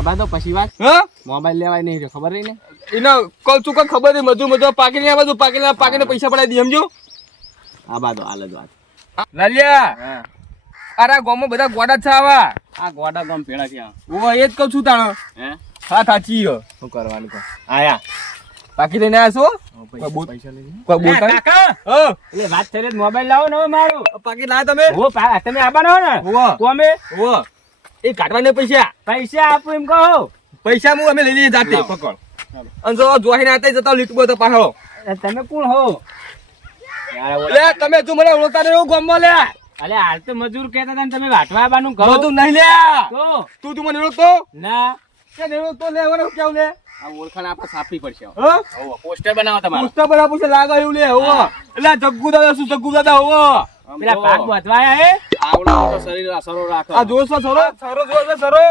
આબા તો પછી વાત હા મોબાઈલ લેવાય નહીં રહ્યો ખબર નહીં એને કહું છું કે ખબર નહીં મજૂર પાકીને આ બધું પાકીને પૈસા પડાવી દી સમજો આબા તો હાલ જ વાત લાલિયા હા અરે ગામમાં બધા ગોડા જ છે આવા આ ગોડા ગામ પેડા ક્યાં ઓ એ જ કહું છું તાણ હે હા સાચી હો શું કરવાનું કહો આયા પાકી લઈને આવ્યા છો પૈસા લઈ કોઈ બોલતા નહીં? કાકા હા એટલે વાત થઈ મોબાઈલ લાવો ને હવે મારું પાકી લાયા તમે હો તમે આબાનો ને હોવ. તો અમે ઓ એ કાઢવાને પૈસા પૈસા આપો એમ કહો પૈસા હું અમે લઈ લઈએ જાતે લાવો. પકડ અને જો જોઈને આતા જતા લીટબો તો પાછો તમે કોણ હો લે તમે જો મને ઓળખતા નહીં ગામમાં લે અલે હાલ તો મજૂર કહેતા હતા ને તમે વાટવા આવવાનું કહો બધું નહીં લે તો તું મને ઓળખતો ના કે નહીં ઓળખતો લેવાનું કેવું લે આ ઓળખાણ આપણે સાપવી પડશે હા પોસ્ટર બનાવો તમારું પુસ્તક બરાબર છે લાગે એવું લે હોવો એટલે જગ્ગુ દાદા શું જગ્ગુ દાદા હોવો પેલા ભાગ વધવાયા હે આવડો મોટો શરીર સરો રાખો આ જોશો સરો જોશો સરો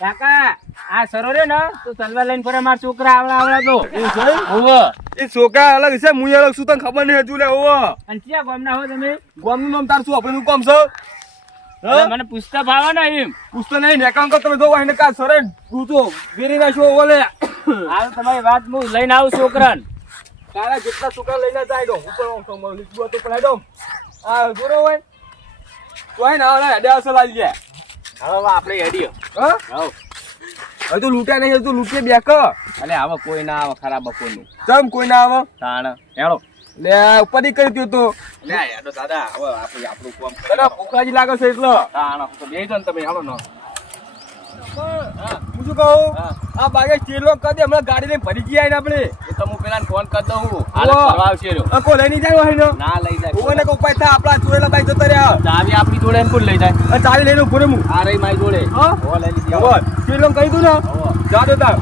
કાકા આ સરો રે ને તો તલવાર લઈને ફરે મારા છોકરા આવડા તો એ જોઈ હોવો એ છોકરા અલગ છે મુય અલગ શું તને ખબર નહીં હજુ લે હોવો અને ક્યાં ગામના હો તમે ગામનું નામ તાર શું આપણે નું કામ છે અરે મને પૂછતા ભાવે ને એમ પુસ્તક નહીં નેકામ તો તમે જોવા એને કા સરે ડૂચો વેરી નાખ્યો ઓલે હાલ તમારી વાત હું લઈને આવું છોકરાને તારા જેટલા છોકરા લઈને જાય દો ઉપર આમ તો લીધું તો પડાઈ દો આ જોરો હોય તો હે ને હવે હેડે અસલ આવી ગયા હવે આપણે હેડીયો હા હવ હવે તું લૂટ્યા નહીં તું લૂટીએ બેક અલે હવે કોઈ ના આવે ખરાબ બપોરનું ચમ કોઈ ના આવે તાણ હેડો લે ઉપર ની કરી દ્યો તો લે હેડો દાદા હવે આપણે આપણું કામ તને ભૂખાજી લાગે છે એટલે તાણ તો બેજો ને તમે હેડો ન હું શું કહું આ બાગે ચેલો કરી દે હમણાં ગાડી લઈને ભરી ગયા ને આપણે એ તો હું પેલાને ફોન કરી દઉં હાલ ઓ. ફરવા આવશે રહ્યો અંકો લઈ નહીં જાય હોય ને ના લઈ જાય ઓને કો ઉપાય થાય આપણા ચોરેલા બાઈક જતા રહ્યા ચાવી આપણી જોડે એમ કોણ લઈ જાય અને ચાવી લઈને ઉભો રે હું આ રહી મારી જોડે હા? હો લઈ લીધી બોલ ચેલો કહી દઉં ને હો જા દે તાર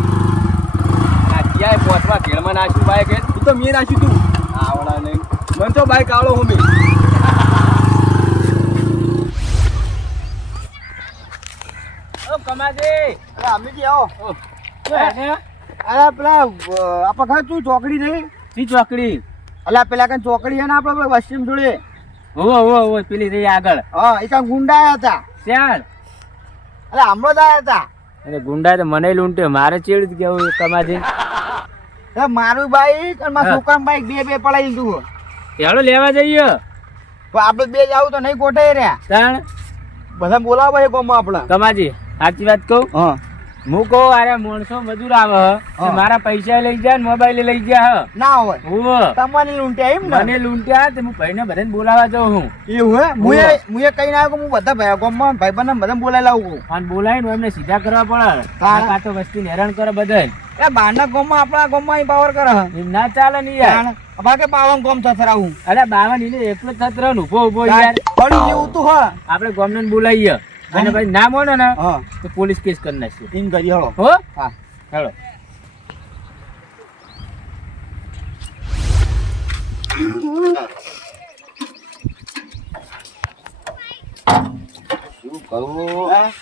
આ ક્યાંય પહોંચવા ઘેરમાં નાખ્યું બાઈક એ તું તો મેં નાખ્યું તું આવડા નહીં મને તો બાઈક આવડો હું મેં ઓ કમાજી અમીજી આવો અરે અરે પેલા આપણા ઘરે તું ચોકડી નહીં સી ચોકડી અલ્યા પેલા કઈ ચોકડી છે ને આપણે પેલા વસ્તીમ જોડે હો પેલી રહી આગળ હા એ કાંઈ ગુંડા આયા હતા ચાલ અલ્યા હમણાં જ આયા હતા અરે ગુંડા તો મને લૂંટ્યો મારે ચેડ કેવું કમાજી એ મારું બાઈક અને મારા હા. છોકરાનું બાઈક બે પડાઈ દીધું હેડો લેવા જઈએ તો આપણે બે જાવ તો નહીં કોઠાઈ રહ્યા તાણ બધા બોલાવે છે ગામમાં આપણા કમાજી સાચી વાત કહું હા હું કહું અરે માણસો મજૂર આવે હ તો હા. મારા પૈસા લઈ જાય ને મોબાઈલ લઈ જાય ના હોય હું તમને લૂંટ્યા એમ ને મને લૂંટ્યા તો હું ભાઈને બધાને બોલાવા જાઉં હું એવું હે મુએ કઈ ના હું બધા ભાઈ ગામમાં ભાઈ બંને બધા બોલાઈ લાવું અને બોલાવીને એમને સીધા કરવા પડે હા. કાં તો વસ્તી હેરાન કરે બધા એ બહારના ગામમાં આપણા ગામમાં પાવર કરે એમ ના ચાલે ને યાર બાકી પાવન ગામ થસરાવું અરે બાવન એને એકલો જ થત ઉભો ઉભો યાર પડી જેવું તું હા આપણે ગામને બોલાવીએ અને ભાઈ ના મોને ને હા તો પોલીસ કેસ કરી નાખીએ એમ કરી હળો હો હા હેલો શું કરવું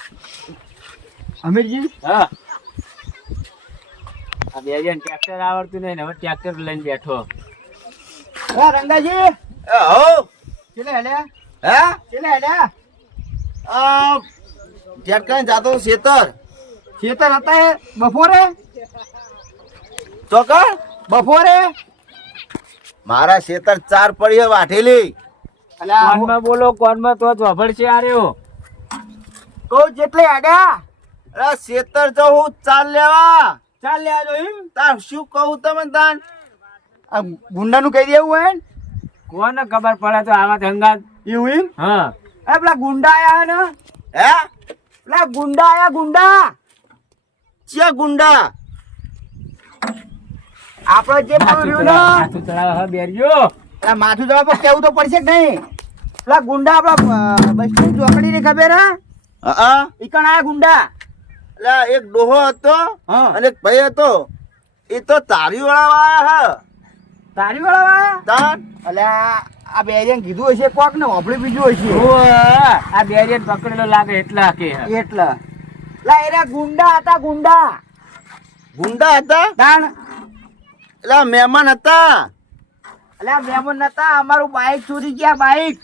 અમીરજી હા આ બે જણ ટ્રેક્ટર આવડતું નહીં ને હવે ટ્રેક્ટર લઈને બેઠો હા રંગાજી હો ચલે હેડ્યા હે ચલે હેડ્યા જેટ કઈ જાતો ખેતર ખેતર હતા હે બપોરે ચોકર બપોરે મારા ખેતર 4 પડી વાઠેલી કોનમાં બોલો કોનમાં તો જ વભળશે આ રહ્યો કહું જેટલે હેડ્યા અરે ખેતર જો હું 4 લેવા ચાલ લે આજો એમ તાર શું કહું તમે તાન આ ગુંડાનું કહી દેવું હે ને? કોને ખબર પડે તો આવા ધંગા એવું એમ હા એ પેલા ગુંડા આયા ને હે પેલા ગુંડા આયા ગુંડા ચિયા ગુંડા આપણે જે પડ્યું ને હાથું ચડાવે હવે બેરજો પેલા માથું જવા કેવું તો પડશે કે નહીં પેલા ગુંડા આપડા બસ ની ચોકડી ની ખબર હે હા ઈકણ આયા ગુંડા એટલે એક ડોહો હતો હા અને એક ભાઈ હતો એ તો તારી વાળા આયા તારી વાળા હે તાન અલ્યા આ બે જણ કીધું હશે કોક ને વાપરી બીજું હશે આ બેરિયર પકડેલો લાગે એટલા કે એટલે લા એરા ગુંડા હતા ગુંડા ગુંડા હતા તાણ એટલે મહેમાન હતા અલ્યા મેમન નતા અમારું બાઈક ચોરી ગયા બાઈક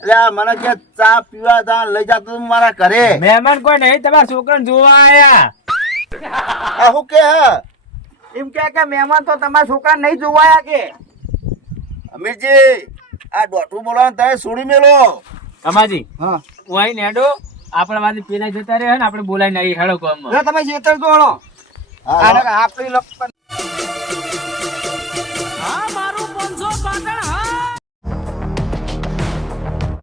એટલે મને કે ચા પીવા તા લઈ જતો તું મારા ઘરે મહેમાન કોઈ નહીં તમારા છોકરાને જોવા આયા આ શું કે હે? એમ કે મહેમાન તો તમારા છોકરા નહીં જોવાયા કે અમીરજી આ દોઢું બોલાવાનું તમે છોડી મેલો. કમાજી હા ઓય નેડો આપણા માંથી પેલા જતા રહે ને આપણે બોલાઈ નહીં હેડો ગામમાં. જો તમે જેતર જોડો હા, હા. આપણી લપ આ મારું 500 પાટણ